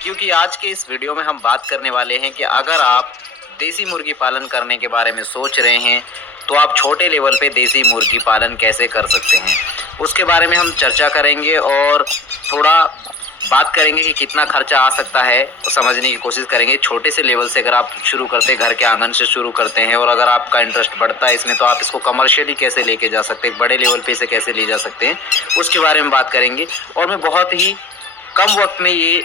क्योंकि आज के इस वीडियो में हम बात करने वाले हैं कि अगर आप देसी मुर्गी पालन करने के बारे में सोच रहे हैं तो आप छोटे लेवल पे देसी मुर्गी पालन कैसे कर सकते हैं, उसके बारे में हम चर्चा करेंगे और थोड़ा बात करेंगे कि कितना खर्चा आ सकता है तो समझने की कोशिश करेंगे। छोटे से लेवल से अगर आप शुरू करते हैं, घर के आंगन से शुरू करते हैं, और अगर आपका इंटरेस्ट बढ़ता है इसमें तो आप इसको कमर्शियली कैसे लेके जा सकते हैं, बड़े लेवल पे इसे कैसे ले जा सकते हैं, उसके बारे में बात करेंगे। और मैं बहुत ही कम वक्त में ये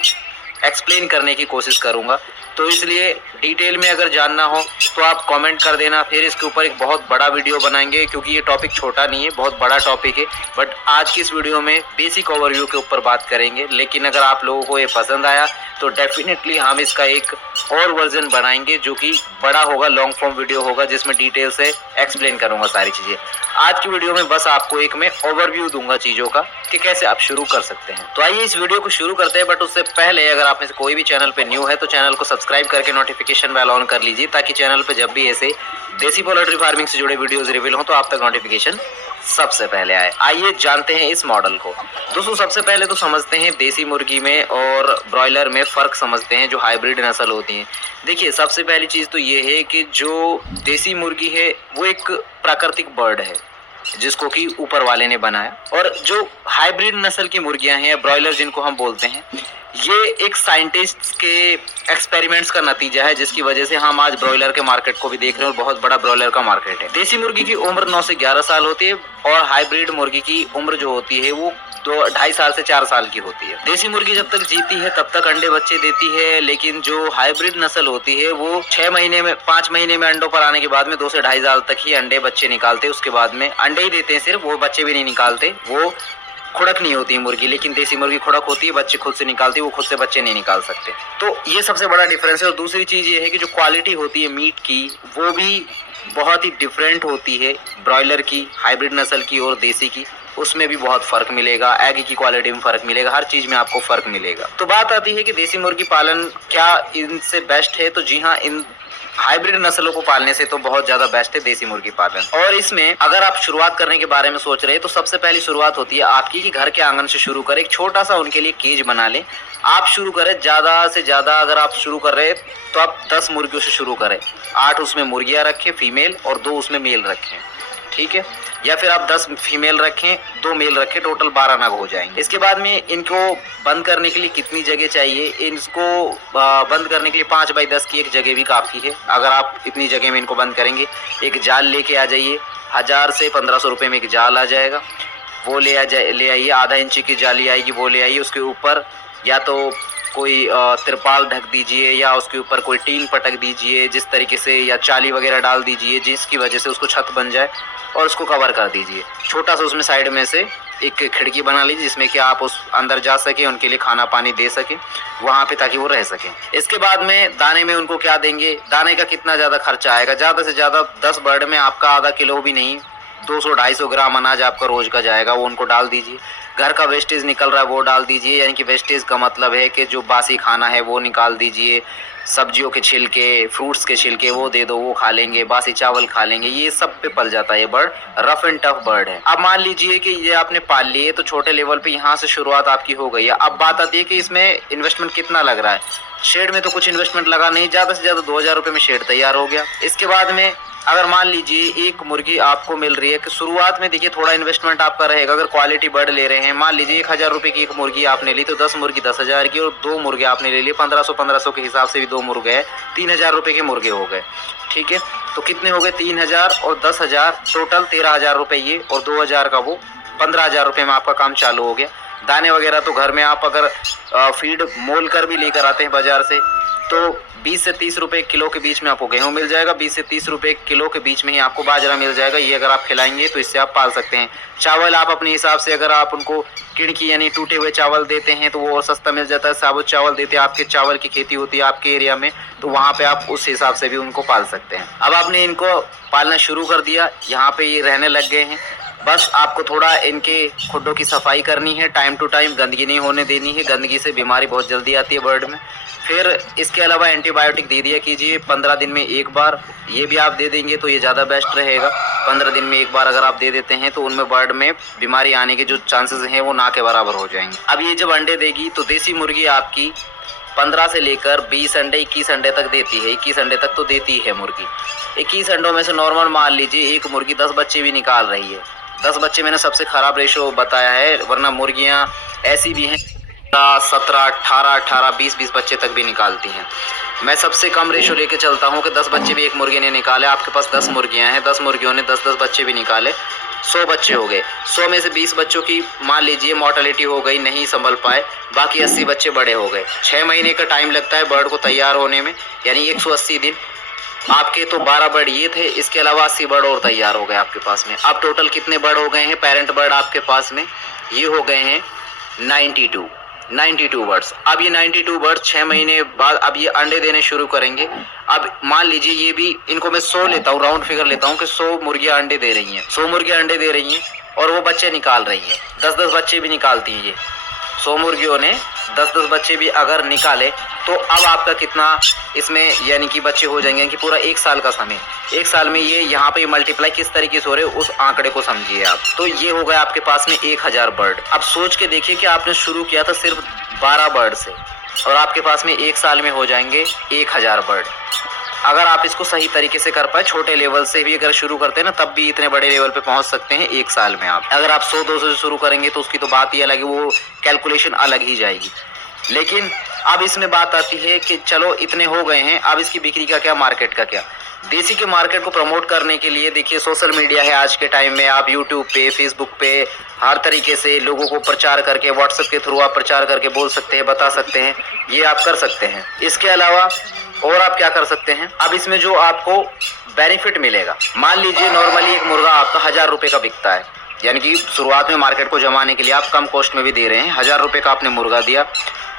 एक्सप्लेन करने की कोशिश करूँगा, तो इसलिए डिटेल में अगर जानना हो तो आप कमेंट कर देना, फिर इसके ऊपर एक बहुत बड़ा वीडियो बनाएंगे क्योंकि ये टॉपिक छोटा नहीं है, बहुत बड़ा टॉपिक है। बट आज की इस वीडियो में बेसिक ओवरव्यू के ऊपर बात करेंगे। लेकिन अगर आप लोगों को ये पसंद आया तो डेफिनेटली हम इसका एक और वर्जन बनाएंगे जो कि बड़ा होगा, लॉन्ग फॉर्म वीडियो होगा जिसमें डिटेल से एक्सप्लेन करूँगा सारी चीज़ें। आज की वीडियो में बस आपको एक मैं ओवरव्यू दूंगा चीज़ों का कि कैसे आप शुरू कर सकते हैं। तो आइए इस वीडियो को शुरू करते हैं। बट उससे पहले अगर आप में से कोई भी चैनल पे न्यू है तो चैनल को सब्सक्राइब करके नोटिफिकेशन बेल ऑन कर लीजिए, ताकि चैनल पे जब भी ऐसे देसी पोल्ट्री फार्मिंग से जुड़े वीडियोस रिवील हो तो आप तक नोटिफिकेशन सबसे पहले आए। आइए जानते हैं इस मॉडल को। दोस्तों सबसे पहले तो समझते हैं देसी मुर्गी में और ब्रॉयलर में फ़र्क समझते हैं, जो हाइब्रिड नस्ल होती हैं। देखिए सबसे पहली चीज़ तो ये है कि जो देसी मुर्गी है वो एक प्राकृतिक बर्ड है जिसको कि ऊपर वाले ने बनाया, और जो हाइब्रिड नस्ल की मुर्गियां हैं, ब्रॉयलर जिनको हम बोलते हैं, ये एक साइंटिस्ट के एक्सपेरिमेंट्स का नतीजा है, जिसकी वजह से हम आज ब्रॉयलर के मार्केट को भी देख रहे हैं और बहुत बड़ा ब्रॉयलर का मार्केट है। देसी मुर्गी की उम्र 9 से 11 साल होती है और हाइब्रिड मुर्गी की उम्र जो होती है वो 2-2.5 साल से 4 साल की होती है। देसी मुर्गी जब तक जीती है तब तक अंडे बच्चे देती है, लेकिन जो हाइब्रिड नस्ल होती है वो 6 महीने में 5 महीने में अंडों पर आने के बाद में 2 से 2.5 साल तक ही अंडे बच्चे निकालते हैं। उसके बाद में अंडे ही देते हैं सिर्फ, वो बच्चे भी नहीं निकालते। वो खुड़क नहीं होती है मुर्गी, लेकिन देसी मुर्गी खुड़क होती है, बच्चे खुद से निकालती है, वो खुद से बच्चे नहीं निकाल सकते। तो ये सबसे बड़ा डिफरेंस है। और दूसरी चीज़ ये है कि जो क्वालिटी होती है मीट की वो भी बहुत ही डिफरेंट होती है ब्रॉयलर की, हाइब्रिड नस्ल की और देसी की। उसमें भी बहुत फ़र्क मिलेगा, एग की क्वालिटी में फ़र्क मिलेगा, हर चीज़ में आपको फ़र्क मिलेगा। तो बात आती है कि देसी मुर्गी पालन क्या इनसे बेस्ट है, तो जी हाँ, इन हाइब्रिड नस्लों को पालने से तो बहुत ज़्यादा बेस्ट है देसी मुर्गी पालन। और इसमें अगर आप शुरुआत करने के बारे में सोच रहे हैं तो सबसे पहली शुरुआत होती है आपकी कि घर के आंगन से शुरू करें। एक छोटा सा उनके लिए केज बना लें, आप शुरू करें। ज़्यादा से ज़्यादा अगर आप शुरू कर रहे हैं तो आप 10 मुर्गियों से शुरू करें। 8 उसमें मुर्गियाँ रखें फीमेल और 2 उसमें मेल रखें, ठीक है। या फिर आप 10 फीमेल रखें, 2 मेल रखें, टोटल 12 नग हो जाएंगे। इसके बाद में इनको बंद करने के लिए कितनी जगह चाहिए? इनको बंद करने के लिए 5 बाई 10 की एक जगह भी काफ़ी है। अगर आप इतनी जगह में इनको बंद करेंगे, एक जाल लेके आ जाइए। 1000 से 1500 रुपये में एक जाल आ जाएगा, वो ले आइए। आधा इंची की जाली आएगी, वो ले आइए। उसके ऊपर या तो कोई तिरपाल ढक दीजिए या उसके ऊपर कोई टीन पटक दीजिए जिस तरीके से, या चाली वगैरह डाल दीजिए जिसकी वजह से उसको छत बन जाए, और उसको कवर कर दीजिए। छोटा सा उसमें साइड में से एक खिड़की बना लीजिए जिसमें कि आप उस अंदर जा सके, उनके लिए खाना पानी दे सके वहाँ पे, ताकि वो रह सकें। इसके बाद में दाने में उनको क्या देंगे, दाने का कितना ज़्यादा खर्चा आएगा? ज़्यादा से ज़्यादा 10 बर्ड में आपका आधा किलो भी नहीं, 200-250 ग्राम अनाज आपका रोज का जाएगा, वो उनको डाल दीजिए। घर का वेस्टेज निकल रहा है वो डाल दीजिए, यानी कि वेस्टेज का मतलब है कि जो बासी खाना है वो निकाल दीजिए। सब्जियों के छिलके, फ्रूट्स के छिलके वो दे दो, वो खा लेंगे। बासी चावल खा लेंगे, ये सब पे पल जाता है ये bird. Rough and tough bird है। अब मान लीजिए कि ये आपने पाल लिए तो छोटे लेवल पे यहाँ से शुरुआत आपकी हो गई है। अब बात आती है कि इसमें इन्वेस्टमेंट कितना लग रहा है। शेड में तो कुछ इन्वेस्टमेंट लगा नहीं, ज़्यादा से ज़्यादा 2000 रुपये में शेड तैयार हो गया। इसके बाद में अगर मान लीजिए एक मुर्गी आपको मिल रही है कि शुरुआत में देखिए थोड़ा इन्वेस्टमेंट आपका रहेगा। अगर क्वालिटी बर्ड ले रहे हैं, मान लीजिए 1000 रुपये की एक मुर्गी आपने ली तो 10 मुर्गी 10,000 की, और 2 मुर्गे आपने ले लिए 1500 के हिसाब से भी 2 मुर्गे हैं, 3000 रुपये के मुर्गे हो गए, ठीक है। तो कितने हो गए? 3000 और 10,000, टोटल 13,000 रुपये ये, और 2000 का वो 15,000 रुपये में आपका काम चालू हो गया। दाने वगैरह तो घर में आप अगर फीड मोल कर भी लेकर आते हैं बाजार से तो 20 से 30 रुपये किलो के बीच में आपको गेहूं मिल जाएगा, 20 से 30 रुपये किलो के बीच में ही आपको बाजरा मिल जाएगा। ये अगर आप खिलाएंगे तो इससे आप पाल सकते हैं। चावल आप अपने हिसाब से, अगर आप उनको किड़की यानी टूटे हुए चावल देते हैं तो वो और सस्ता मिल जाता है। साबुत चावल देते हैं, आपके चावल की खेती होती है आपके एरिया में, तो वहाँ पे आप उस हिसाब से भी उनको पाल सकते हैं। अब आपने इनको पालना शुरू कर दिया, यहाँ पे ये रहने लग गए हैं। बस आपको थोड़ा इनके खुड्डों की सफाई करनी है, टाइम टू टाइम, गंदगी नहीं होने देनी है। गंदगी से बीमारी बहुत जल्दी आती है बर्ड में। फिर इसके अलावा एंटीबायोटिक दे दिया कीजिए 15 दिन में एक बार, ये भी आप दे देंगे तो ये ज़्यादा बेस्ट रहेगा। 15 दिन में एक बार अगर आप दे देते हैं तो उनमें बर्ड में बीमारी आने के जो चांसेस हैं वो ना के बराबर हो जाएंगे। अब ये जब अंडे देगी तो देसी मुर्गी आपकी 15 से लेकर 20 अंडे 21 अंडे तक देती है। 21 अंडे तक तो देती है मुर्गी। 21 अंडों में से नॉर्मल मान लीजिए एक मुर्गी 10 बच्चे भी निकाल रही है। 10 बच्चे मैंने सबसे ख़राब रेशो बताया है, वरना मुर्गियाँ ऐसी भी हैं 17, 18, 18, 20 बच्चे तक भी निकालती हैं। मैं सबसे कम रेशो लेके चलता हूँ कि 10 बच्चे भी एक मुर्गी ने निकाले। आपके पास 10 मुर्गियाँ हैं, 10 मुर्गियों ने 10-10 बच्चे भी निकाले, 100 बच्चे हो गए। 100 में से 20 बच्चों की मान लीजिए मोर्टेलिटी हो गई, नहीं संभल पाए, बाकी 80 बच्चे बड़े हो गए। 6 महीने का टाइम लगता है बर्ड को तैयार होने में, यानी 180 दिन। आपके तो 12 बर्ड ये थे, इसके अलावा 80 बर्ड और तैयार हो गए आपके पास में। अब टोटल कितने बर्ड हो गए हैं पेरेंट बर्ड आपके पास में? ये हो गए हैं 92 बर्ड्स। अब ये 92 बर्ड्स 6 महीने बाद अब ये अंडे देने शुरू करेंगे। अब मान लीजिए ये भी, इनको मैं 100 लेता हूँ, राउंड फिगर लेता हूँ कि 100 मुर्गियाँ अंडे दे रही हैं, 100 मुर्गियाँ अंडे दे रही हैं और वो बच्चे निकाल रही हैं, 10-10 बच्चे भी निकालती हैं। ये 100 मुर्गियों ने 10-10 बच्चे भी अगर निकाले तो अब आपका कितना इसमें यानी कि बच्चे हो जाएंगे कि पूरा 1 साल का समय। 1 साल में ये यहाँ पे मल्टीप्लाई किस तरीके से हो रहे उस आंकड़े को समझिए आप। तो ये हो गया आपके पास में 1000 बर्ड। अब सोच के देखिए कि आपने शुरू किया था सिर्फ 12 बर्ड से और आपके पास में 1 साल में हो जाएंगे 1000 बर्ड। अगर आप इसको सही तरीके से कर पाए, छोटे लेवल से भी अगर शुरू करते हैं ना, तब भी इतने बड़े लेवल पे पहुंच सकते हैं 1 साल में आप। अगर आप 100-200 से शुरू करेंगे तो उसकी तो बात ही अलग है, वो कैलकुलेशन अलग ही जाएगी। लेकिन अब इसमें बात आती है कि चलो इतने हो गए हैं, अब इसकी बिक्री का क्या, मार्केट का क्या? देसी के मार्केट को प्रमोट करने के लिए देखिए सोशल मीडिया है आज के टाइम में। आप यूट्यूब पे, फेसबुक पे हर तरीके से लोगों को प्रचार करके, व्हाट्सएप के थ्रू आप प्रचार करके बोल सकते हैं, बता सकते हैं, ये आप कर सकते हैं। इसके अलावा और आप क्या कर सकते हैं? अब इसमें जो आपको बेनिफिट मिलेगा, मान लीजिए नॉर्मली एक मुर्गा आपका 1000 रुपये का बिकता है, यानी कि शुरुआत में मार्केट को जमाने के लिए आप कम कॉस्ट में भी दे रहे हैं। 1000 रुपये का आपने मुर्गा दिया,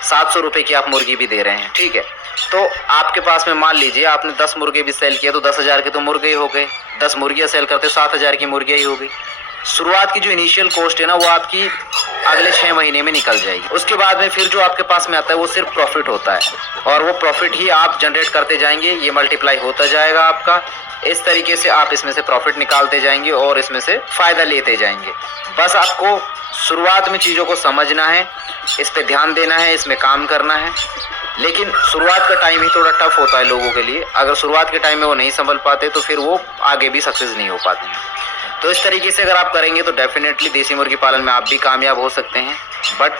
700 रुपये की आप मुर्गी भी दे रहे हैं, ठीक है। तो आपके पास में मान लीजिए आपने 10 मुर्गे भी सेल किया तो 10,000 के तो मुर्गे ही हो गए। 10 मुर्गियाँ सेल करते 7000 की मुर्गियाँ ही हो गई। शुरुआत की जो इनिशियल कॉस्ट है ना, वो आपकी अगले 6 महीने में निकल जाएगी। उसके बाद में फिर जो आपके पास में आता है वो सिर्फ प्रॉफिट होता है और वो प्रॉफिट ही आप जनरेट करते जाएंगे, ये मल्टीप्लाई होता जाएगा आपका। इस तरीके से आप इसमें से प्रॉफिट निकालते जाएंगे और इसमें से फ़ायदा लेते जाएंगे। बस आपको शुरुआत में चीज़ों को समझना है, इस पे ध्यान देना है, इसमें काम करना है। लेकिन शुरुआत का टाइम ही थोड़ा टफ होता है लोगों के लिए। अगर शुरुआत के टाइम में वो नहीं संभल पाते तो फिर वो आगे भी सक्सेस नहीं हो पाते हैं। तो इस तरीके से अगर आप करेंगे तो डेफिनेटली देसी मुर्गी पालन में आप भी कामयाब हो सकते हैं, बट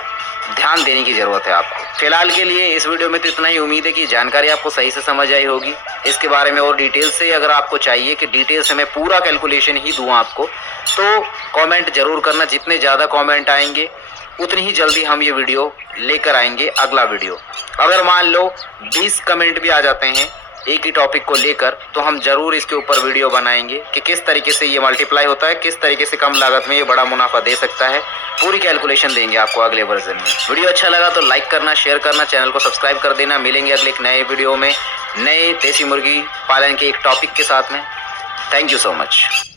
ध्यान देने की ज़रूरत है आपको। फिलहाल के लिए इस वीडियो में तो इतना ही। उम्मीद है कि जानकारी आपको सही से समझ आई होगी। इसके बारे में और डिटेल से अगर आपको चाहिए कि डिटेल से मैं पूरा कैलकुलेशन ही दूँ आपको, तो कमेंट ज़रूर करना। जितने ज़्यादा कमेंट आएंगे उतनी ही जल्दी हम ये वीडियो लेकर आएंगे, अगला वीडियो। अगर मान लो 20 कमेंट भी आ जाते हैं एक ही टॉपिक को लेकर, तो हम ज़रूर इसके ऊपर वीडियो बनाएंगे कि किस तरीके से ये मल्टीप्लाई होता है, किस तरीके से कम लागत में ये बड़ा मुनाफा दे सकता है। पूरी कैलकुलेशन देंगे आपको अगले वर्जन में। वीडियो अच्छा लगा तो लाइक करना, शेयर करना, चैनल को सब्सक्राइब कर देना। मिलेंगे अगले एक नए वीडियो में नए देसी मुर्गी पालन के एक टॉपिक के साथ में। Thank you so much.